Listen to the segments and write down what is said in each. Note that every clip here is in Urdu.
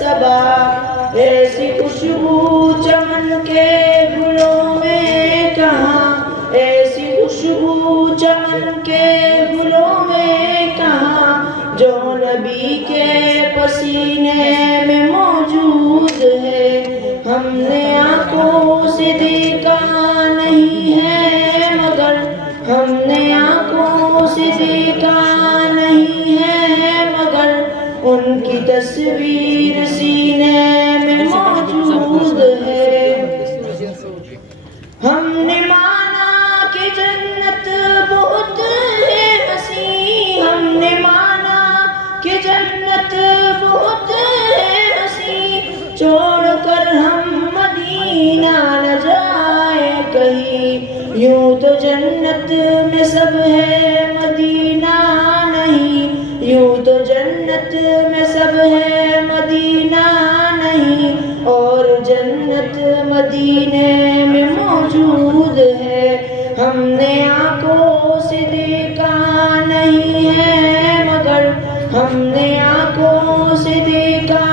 صبا، ایسی خوشبو چمن کے گلوں میں کہاں، ایسی خوشبو چمن کے گلوں میں کہاں، جو نبی کے پسینے میں موجود ہے۔ ہم نے آنکھوں سے دیکھا نہیں ہے مگر، ہم نے آنکھوں سے دیکھا نہیں ہے مگر، ان کی تصویر سینے میں موجود ہے۔ ہم نے مانا کہ جنت بہت ہے حسین، ہم نے مانا کہ جنت بہت ہے حسین، چھوڑ کر ہم مدینہ نہ جائے کہیں، یوں تو جنت میں سب ہے مدینہ نہیں، یوں تو جنت میں سب ہے مدینہ نہیں، اور جنت مدینے میں موجود ہے۔ ہم نے آنکھوں سے دیکھا نہیں ہے مگر، ہم نے آنکھوں سے دیکھا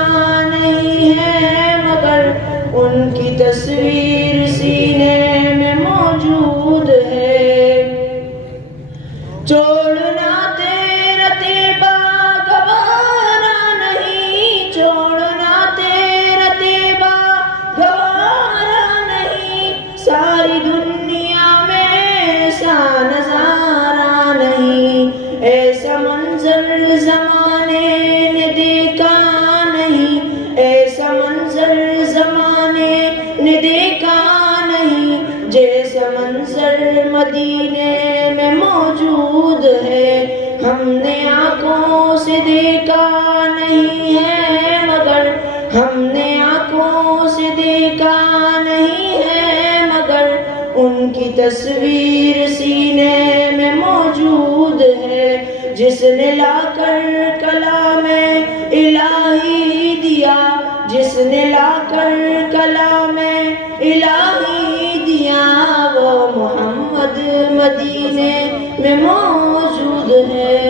نہیں ہے مگر، ان کی تصویر سینے میں موجود ہے۔ چھوڑنا تیرا طیبہ گوارا نہیں، چھوڑنا تیرا طیبہ گوارا نہیں، ساری دنیا میں ایسا نظارہ نہیں، ایسا منظر زمانے نے دیکھا نہیں، ایسا منظر زمانے نے دیکھا نہیں، جیسا منظر مدینے میں موجود ہے۔ ہم نے آنکھوں سے دیکھا نہیں ہے مگر، ہم نے آنکھوں سے دیکھا نہیں ہے مگر، ان کی تصویر سینے میں موجود ہے۔ جس نے لا کر کلام الہی دیا، جس نے لا کر کلام الہی دیا، وہ محمد مدینے میں موجود ہے۔